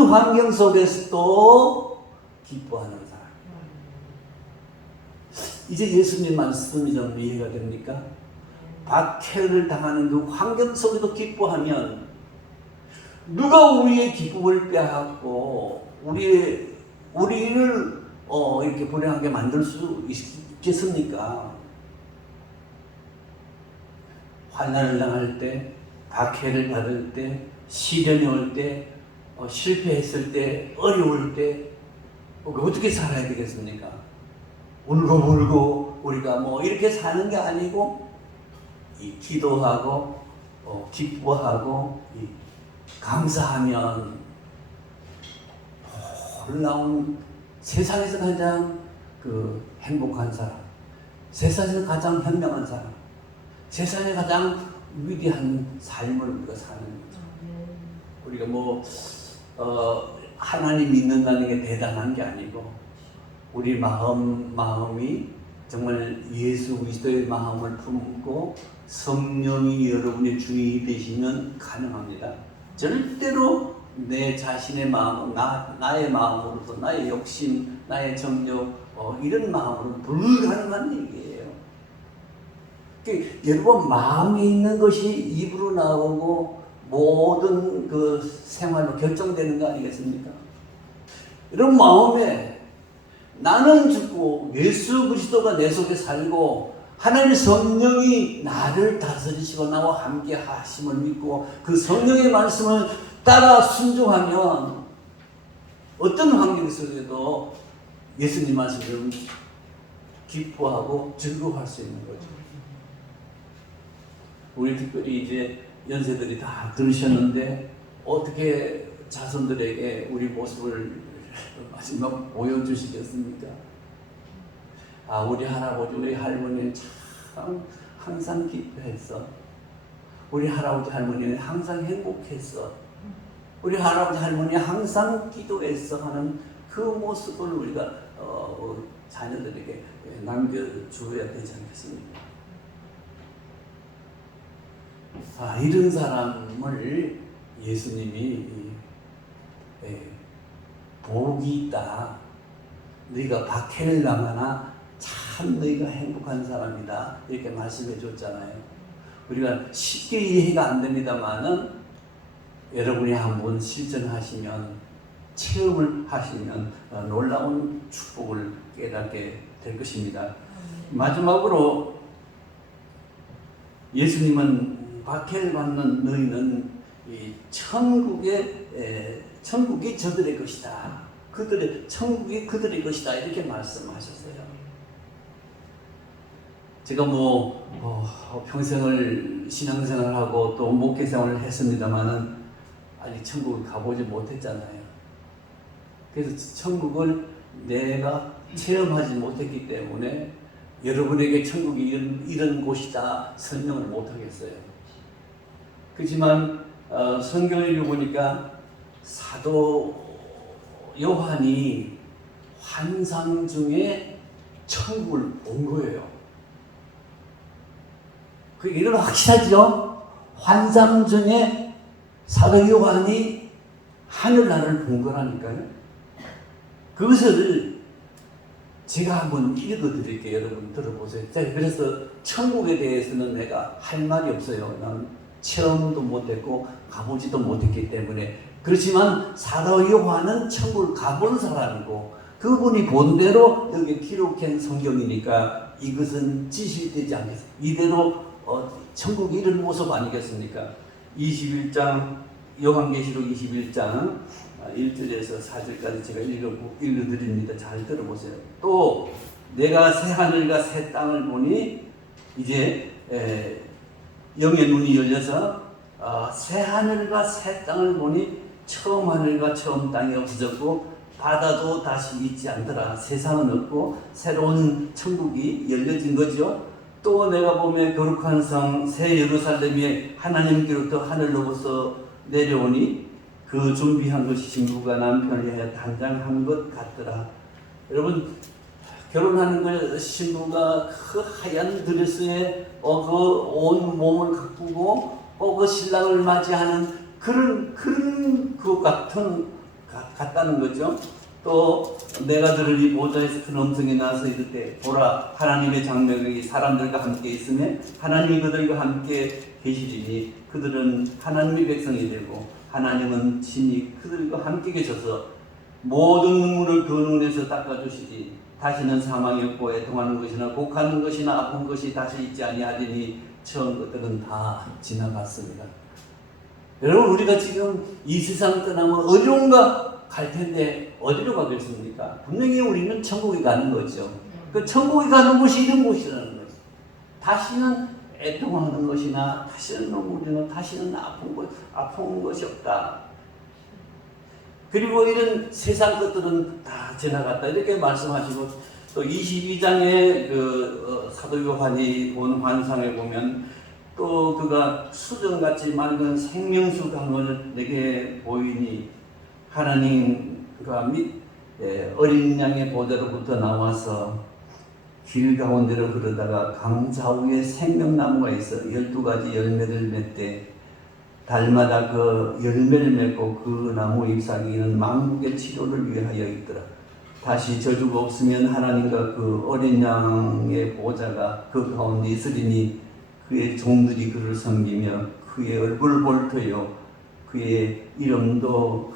환경 속에서도 기뻐하는 사람. 이제 예수님 말씀이 좀 이해가 됩니까? 박해를 당하는 그 환경 속에도 기뻐하면 누가 우리의 기쁨을 빼앗고 우리를 이렇게 불행하게 만들 수 있겠습니까? 환난을 당할 때, 박해를 받을 때, 시련이 올 때, 실패했을 때, 어려울 때 어떻게 살아야 되겠습니까? 울고 우리가 뭐 이렇게 사는 게 아니고 기도하고 기뻐하고 감사하면 놀라운 세상에서 가장 행복한 사람, 세상에서 가장 현명한 사람, 세상에 가장 위대한 삶을 우리가 사는 거죠. 우리가 하나님 믿는다는 게 대단한 게 아니고 우리 마음이 정말 예수 그리스도의 마음을 품고 성령이 여러분의 주인이 되시면 가능합니다. 절대로 내 자신의 마음, 나의 마음으로서 나의 욕심, 나의 정욕 이런 마음으로 불가능한 얘기예요. 여러분 마음에 있는 것이 입으로 나오고 모든 생활로 결정되는 거 아니겠습니까? 이런 마음에 나는 죽고 예수 그리스도가 내 속에 살고 하나님의 성령이 나를 다스리시고 나와 함께 하심을 믿고 그 성령의 말씀을 따라 순종하면 어떤 환경 속에도 예수님 말씀을 기뻐하고 즐거워할 수 있는 거죠. 우리 특별히 이제 연세들이 다 들으셨는데 어떻게 자손들에게 우리 모습을 마지막 보여주시겠습니까? 우리 할아버지, 우리 할머니는 참 항상 기뻐했어. 우리 할아버지, 할머니는 항상 행복했어. 우리 할아버지, 할머니 항상 기도했어 하는 그 모습을 우리가 자녀들에게 남겨주어야 되지 않겠습니까? 이런 사람을 예수님이 복이 있다. 너희가 박해를 당하나 참 너희가 행복한 사람이다. 이렇게 말씀해 줬잖아요. 우리가 쉽게 이해가 안 됩니다만은 여러분이 한번 실천하시면 체험을 하시면 놀라운 축복을 깨닫게 될 것입니다. 마지막으로 예수님은 박해를 받는 너희는 이 천국이 저들의 것이다. 천국이 그들의 것이다. 이렇게 말씀하셨어요. 제가 평생을 신앙생활을 하고 또 목회생활을 했습니다만은 아직 천국을 가보지 못했잖아요. 그래서 천국을 내가 체험하지 못했기 때문에 여러분에게 천국이 이런 곳이다 설명을 못하겠어요. 그렇지만 성경을 읽어보니까 사도 요한이 환상 중에 천국을 본 거예요. 이건 확실하죠? 환상 중에 사도 요한이 하늘나라를 본 거라니까요. 그것을 제가 한번 읽어드릴게요. 여러분 들어보세요. 그래서 천국에 대해서는 내가 할 말이 없어요. 난 체험도 못했고 가보지도 못했기 때문에. 그렇지만 사도 요한은 천국을 가본 사람이고 그분이 본 대로 여기 기록한 성경이니까 이것은 지실되지 않겠어요. 이대로 천국이 이런 모습 아니겠습니까? 21장 요한계시록 21장 1절에서 4절까지 제가 읽어드립니다. 잘 들어보세요. 또 내가 새 하늘과 새 땅을 보니 이제 영의 눈이 열려서 새 하늘과 새 땅을 보니 처음 하늘과 처음 땅이 없어졌고 바다도 다시 있지 않더라. 세상은 없고 새로운 천국이 열려진 거죠. 또 내가 보면 거룩한 성 새 예루살렘이 하나님께로부터 하늘로부터 내려오니 그 준비한 것이 신부가 남편을 위하여 단장한 것 같더라. 여러분 결혼하는 걸 신부가 그 하얀 드레스에 그 온 몸을 가꾸고 그 신랑을 맞이하는 그런 것 같다는 거죠. 또 내가 들을 이 보좌에서 큰 음성이 나서 이르되 보라 하나님의 장막이 사람들과 함께 있으며 하나님이 그들과 함께 계시리니 그들은 하나님의 백성이 되고 하나님은 친히 그들과 함께 계셔서 모든 눈물을 그 눈에서 닦아주시지 다시는 사망이 없고 애통하는 것이나 곡하는 것이나 아픈 것이 다시 있지 아니하리니 처음 것들은 다 지나갔습니다. 여러분 우리가 지금 이 세상 떠나면 어디론가 갈 텐데 어디로 가겠습니까? 분명히 우리는 천국에 가는 거죠. 그 천국에 가는 곳이 이런 곳이라는 거죠. 다시는 애통하는 것이나 다시는 눈물이나 다시는 아픈 것이 없다. 그리고 이런 세상 것들은 다 지나갔다. 이렇게 말씀하시고 또 22장에 사도 요한이 본 환상을 보면 또 그가 수정같이 맑은 생명수 강을 내게 보이니 하나님과 및 어린 양의 보좌로부터 나와서 길 가운데로 흐르다가 강 좌우에 생명나무가 있어 12가지 열매를 맺되 달마다 그 열매를 맺고 그 나무 잎사귀는 만국의 치료를 위하여 있더라. 다시 저주가 없으면 하나님과 그 어린 양의 보좌가 그 가운데 있으리니 그의 종들이 그를 섬기며 그의 얼굴을 볼 터요 그의 이름도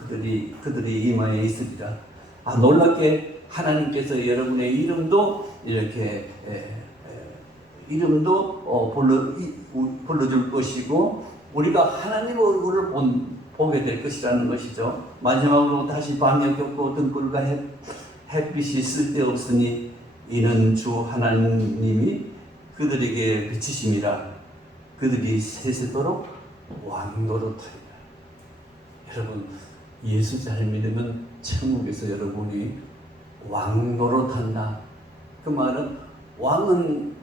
그들이 이마에 있으리라. 놀랍게 하나님께서 여러분의 이름도 이렇게 이름도 불러줄 것이고 우리가 하나님의 얼굴을 보게 될 것이라는 것이죠. 마지막으로 다시 밤에 겹고 등불과 햇빛이 쓸데없으니 이는 주 하나님이 그들에게 비치심이라. 그들이 세세도록 왕노릇하리라. 여러분 예수 잘 믿으면 천국에서 여러분이 왕노릇한다. 그 말은 왕은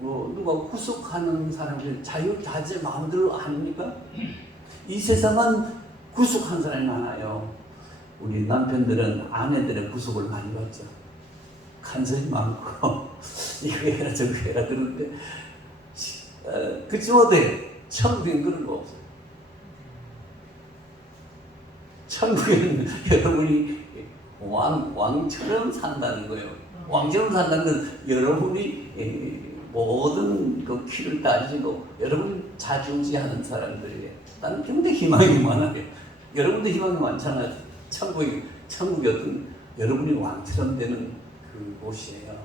누가 구속하는 사람들 자유자재 마음대로 아닙니까? 이 세상은 구속한 사람이 많아요. 우리 남편들은 아내들의 구속을 많이 받죠. 간섭이 많고 이거 해라 저거 해라 그러는데 그렇지 못해. 천국엔 그런 거 없어요. 천국에는 여러분이 왕처럼 산다는 거예요. 왕처럼 산다는 건 여러분이 모든 그 키를 따지고 여러분 자주지하는 사람들에게 나는 굉장히 희망이 많아요. 여러분도 희망이 많잖아요. 천국이 어떤 여러분이 왕처럼 되는 그곳이에요.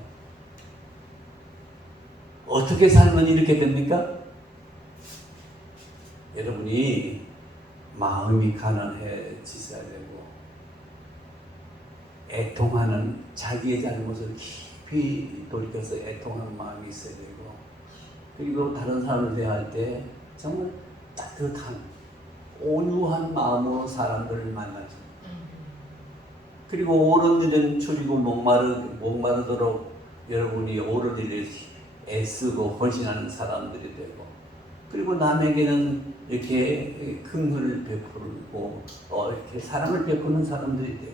어떻게 살면 이렇게 됩니까? 여러분이 마음이 가난해지셔야 되고, 애통하는 자기의 잘못을 깊이 돌이켜서 애통하는 마음이 있어야 되고, 그리고 다른 사람을 대할 때 정말 따뜻한 온유한 마음으로 사람들을 만나죠. 그리고 옳은 일은 줄이고 목마르도록 여러분이 옳은 일을 애쓰고 헌신하는 사람들이 되고, 그리고 남에게는 이렇게 긍휼을 베풀고 이렇게 사랑을 베푸는 사람들이 되고,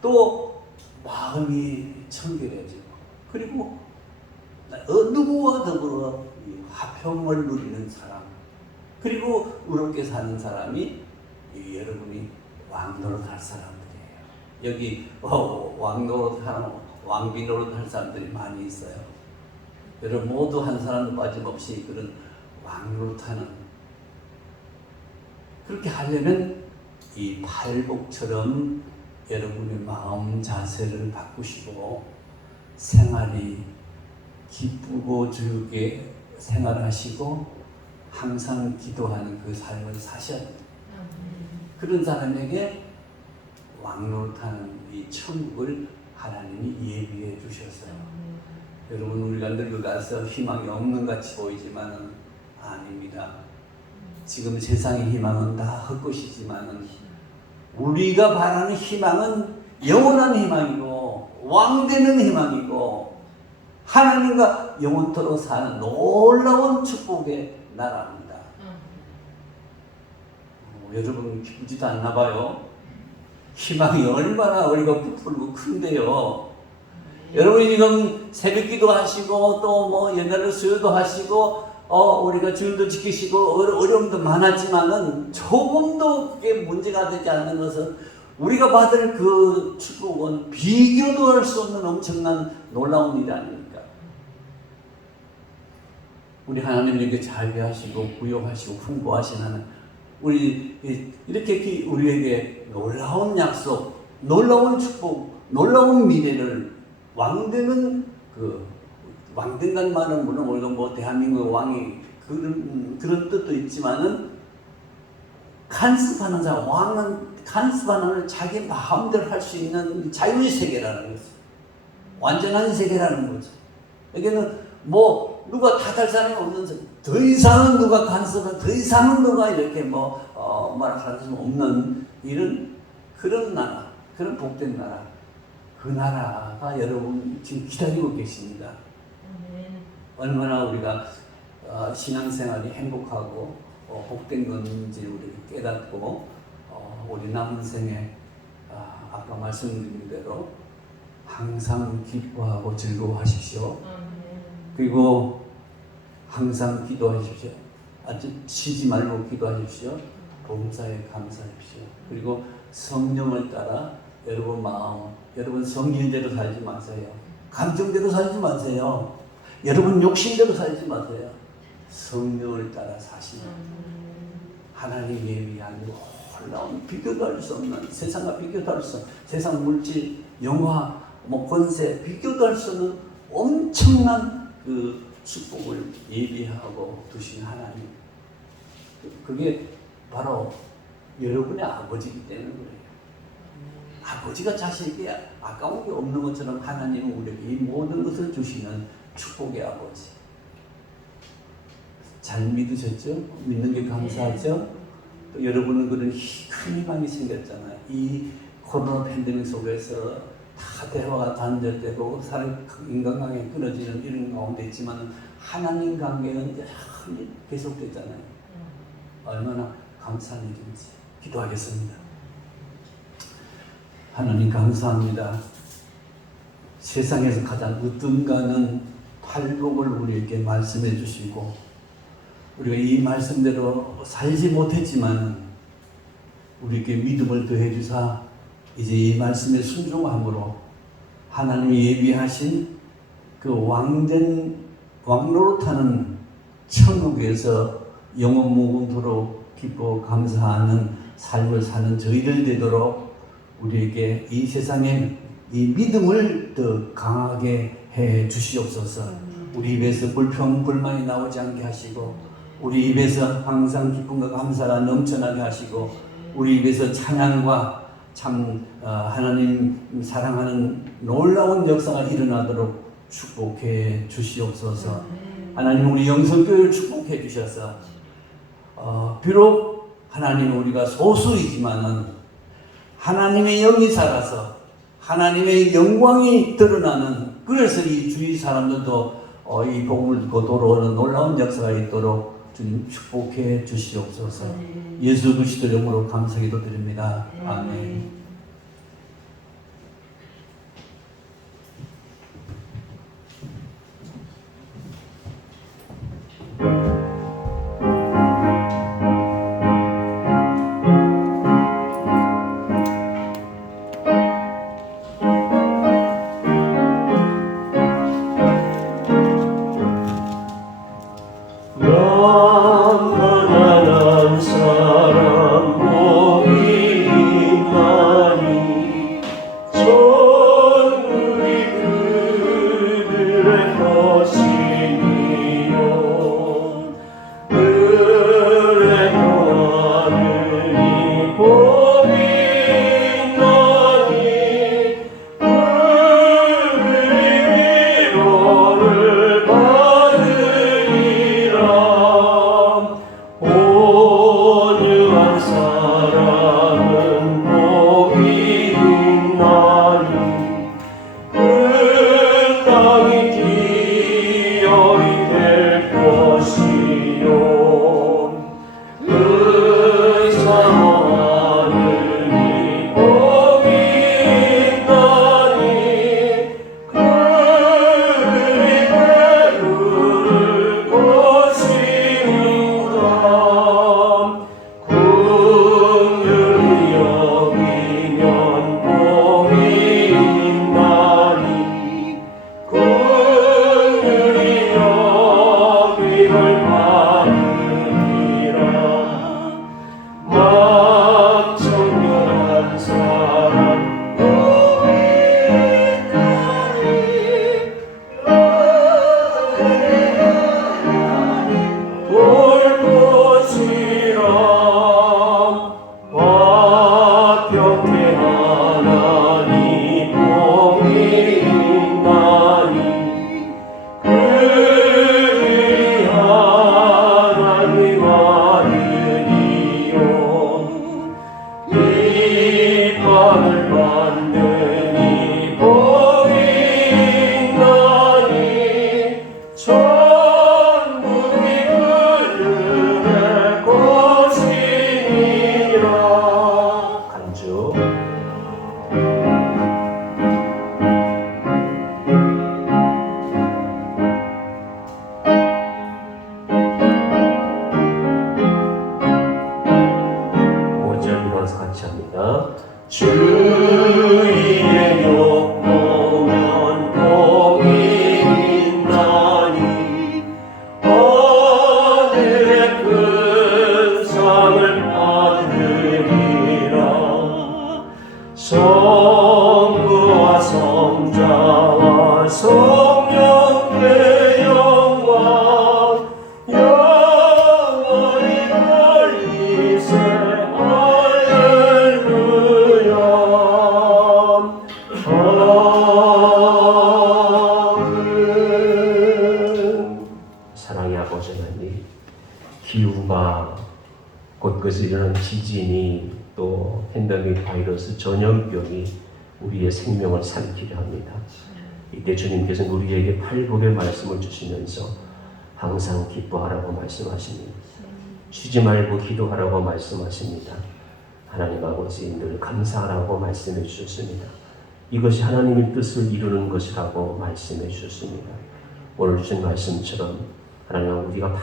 또 마음이 청결해지고, 그리고 누구와 더불어 화평을 누리는 사람, 그리고 의롭게 사는 사람이 여러분이 왕노릇 할 사람들이에요. 여기 왕노릇 하는, 왕비 노릇 할 사람들이 많이 있어요. 여러분 모두 한 사람도 빠짐없이 그런 왕노릇 하는, 그렇게 하려면 이 팔복처럼 여러분의 마음 자세를 바꾸시고 생활이 기쁘고 즐겁게 생활하시고 항상 기도하는 그 삶을 사셔야 됩니다. 그런 사람에게 왕노릇하는 이 천국을 하나님이 예비해 주셨어요. 여러분, 우리가 늙어가서 희망이 없는 같이 보이지만은 아닙니다. 지금 세상의 희망은 다 헛것이지만은 우리가 바라는 희망은 영원한 희망이고 왕되는 희망이고 하나님과 영원토록 사는 놀라운 축복의 나라입니다. 여러분 기쁘지도 않나 봐요. 희망이 얼마나 우리가 부풀고 큰데요. 여러분이 지금 새벽기도 하시고 또 뭐 옛날에 수요도 하시고 우리가 주일도 지키시고 어려움도 많았지만은 조금도 그게 문제가 되지 않는 것은 우리가 받을 그 축복은 비교도 할 수 없는 엄청난 놀라운 일 아닙니까? 우리 하나님에게 자비하시고 부여하시고 풍부하시는 우리 이렇게 우리에게 놀라운 약속, 놀라운 축복, 놀라운 미래를 왕되는 왕된다는 말은 물론 우리가 뭐 대한민국 왕이 그런 뜻도 있지만은 간섭하는 사람, 왕은 간섭하는 자기 마음대로 할 수 있는 자유의 세계라는 거죠. 완전한 세계라는 거죠. 여기는 뭐 누가 탓할 사람이 없는, 더 이상은 누가 간섭을, 더 이상은 누가 이렇게 말할 수 없는 이런 그런 나라, 그런 복된 나라, 그 나라가 여러분 지금 기다리고 계십니다. 얼마나 우리가 신앙생활이 행복하고 복된 건지 우리 깨닫고 우리 남은 생에 아까 말씀드린 대로 항상 기뻐하고 즐거워하십시오. 그리고 항상 기도하십시오. 아주 쉬지 말고 기도하십시오. 범사에 감사하십시오. 그리고 성령을 따라 여러분 마음, 여러분 성질대로 살지 마세요. 감정대로 살지 마세요. 여러분 욕심대로 살지 마세요. 성령을 따라 사시는 하나님에 위한 놀라운 비교도 할 수 없는, 세상과 비교도 할 수 없는, 세상 물질, 영화, 권세 비교도 할 수 없는 엄청난 그 축복을 예비하고 두신 하나님, 그게 바로 여러분의 아버지이기 때문에 그래요. 아버지가 자식에게 아까운 게 없는 것처럼 하나님은 우리에게 이 모든 것을 주시는 축복의 아버지. 잘 믿으셨죠? 믿는 게 감사하죠? 또 여러분은 그런 큰 희망이 생겼잖아요. 이 코로나 팬데믹 속에서 다 대화가 단절되고 사람 인간관계 끊어지는 이런 가운데 있지만 하나님 관계는 계속됐잖아요. 얼마나 감사한 일인지 기도하겠습니다. 하나님 감사합니다. 세상에서 가장 으뜸가는 팔복을 우리에게 말씀해 주시고 우리가 이 말씀대로 살지 못했지만 우리에게 믿음을 더해 주사 이제 이 말씀에 순종함으로 하나님이 예비하신 그 왕노릇하는 천국에서 영원 무궁토록 기뻐 감사하는 삶을 사는 저희들 되도록 우리에게 이 세상에 이 믿음을 더 강하게 해 주시옵소서. 우리 입에서 불평 불만이 나오지 않게 하시고, 우리 입에서 항상 기쁨과 감사가 넘쳐나게 하시고, 우리 입에서 찬양과 참 하나님 사랑하는 놀라운 역사가 일어나도록 축복해 주시옵소서. 하나님 우리 영성교회를 축복해 주셔서 비록 하나님 우리가 소수이지만은 하나님의 영이 살아서 하나님의 영광이 드러나는, 그래서 이 주위 사람들도 이 복음을 듣고 돌아오는 놀라운 역사가 있도록 주님 축복해 주시옵소서. 예수 그리스도 이름으로 감사기도 드립니다. 아멘. 만만한 사람 복이 있나니 천국이 그들의 것이니요. 그래 하늘이 복이 있나니 그들이 위로를 받으리라. 온유한 사람은 복이 있나니 그 땅이 기업이 될 것이요. 의사하느니 복이 있나니 그들이 배부를 것이니라. 긍휼히 여기면 복이 있나니 긍휼히 여김을 받으리라. 맘청결한 사람 복이 있나니 볼 것이라. 화평케 하나니 복이 있나니 그들이 하나님 아들이요. 비판을 받느니 복이 있나니 천국이 그들의 것이니라. 간주. 오절 일어나서 같이 합니다. 주의의 욕보면 복이 있나니 하늘의 큰 상을 받으리라. 성부와 성자와 성령의 영광 영원히 걸리세. 할렐루야. 아멘. 사랑의 아버지 하나님, 기후가 곳곳에 일어난 지진이 또 팬데믹 바이러스 전염병이 우리의 생명을 삼키려 합니다. 이때 주님께서는 우리에게 팔복의 말씀을 주시면서 항상 기뻐하라고 말씀하십니다. 쉬지 말고 기도하라고 말씀하십니다. 하나님 아버지 늘 감사하라고 말씀해 주셨습니다. 이것이 하나님의 뜻을 이루는 것이라고 말씀해 주셨습니다. 오늘 주신 말씀처럼 하나님 우리가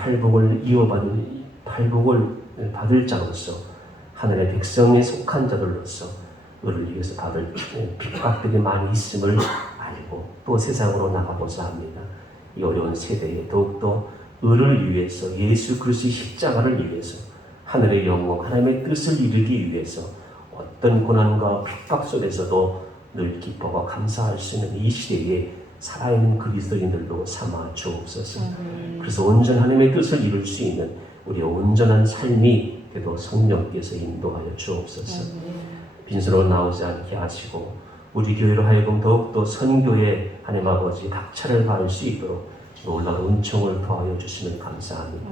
팔복을 받을 자로서 하늘의 백성에 속한 자들로서 의를 위해서 받을 빚박들이 많이 있음을 알고 또 세상으로 나가고자 합니다. 이 어려운 세대에 더욱더 의를 위해서 예수 그리스도의 십자가를 위해서 하늘의 영광, 하나님의 뜻을 이루기 위해서 어떤 고난과 핍박 속에서도 늘 기뻐하고 감사할 수 있는 이 시대에 살아있는 그리스도인들로 삼아 주옵소서. 그래서 온전한 하나님의 뜻을 이룰 수 있는 우리의 온전한 삶이 되도록 성령께서 인도하여 주옵소서. 빈손으로 나오지 않게 하시고 우리 교회로 하여금 더욱더 선교에 하나님 아버지 박차를 가할 수 있도록 놀라운 은총을 더하여 주시면 감사합니다.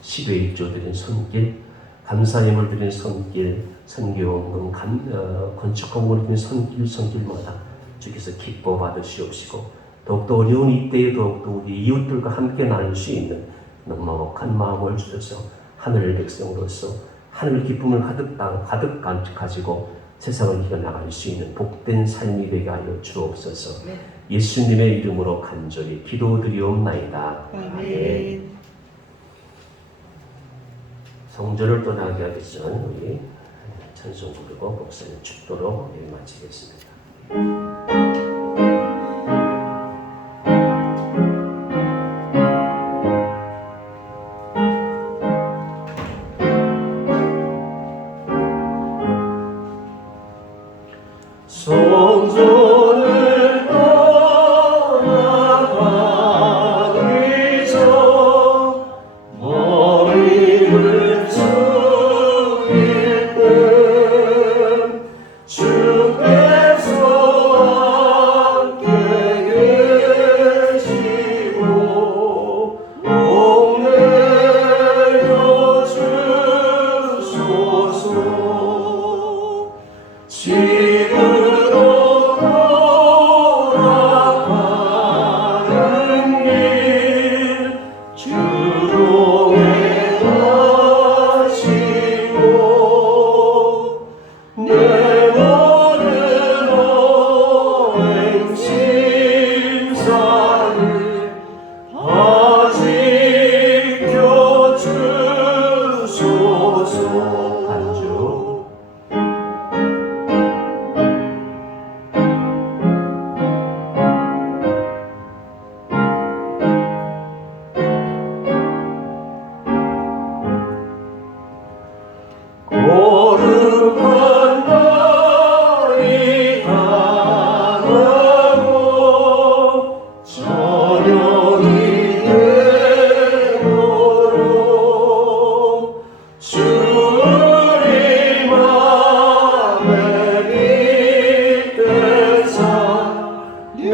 시대 입조드린 손길, 감사임을 드린 손길, 선교원금, 건축 공무를 드린 손길마다 주께서 기뻐 받으시옵시고 더욱더 어려운 이때에 더욱더 우리 이웃들과 함께 나눌 수 있는 넉넉한 마음을 주셔서 하늘 백성으로서 하늘 기쁨을 가득 가지고 세상을 이겨나갈 수 있는 복된 삶이 되게 하여 주옵소서. 예수님의 이름으로 간절히 기도드리옵나이다. 아멘. 성전을 떠나게 하기 전 우리 찬송 부르고 목사님 축도로 마치겠습니다. 성전을 떠나가기 전 머리를 숙일 때 주께서 함께 계시고 옥내려 주소서. 집으로 돌아가는 길 주동에 가시고 내 모든 오행 심사를 다 지켜주소서. 간주 거룩한 날이 다가고 저녁이 되도록 주님 맘에 믿겠사 늘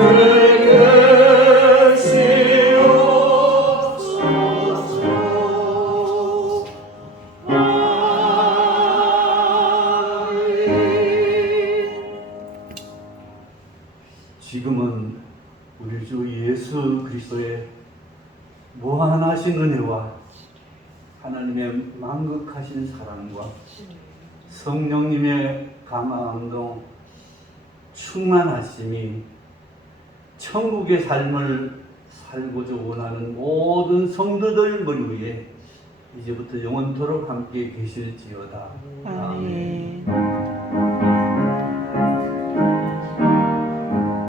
계시옵소서. 지금은 우리 주 예수 그리스도의 무한하신 은혜와 하나님의 만극하신 사랑과 성령님의 감화감동 충만하심이 천국의 삶을 살고자 원하는 모든 성도들 머리 위에 이제부터 영원토록 함께 계실지어다. 아멘.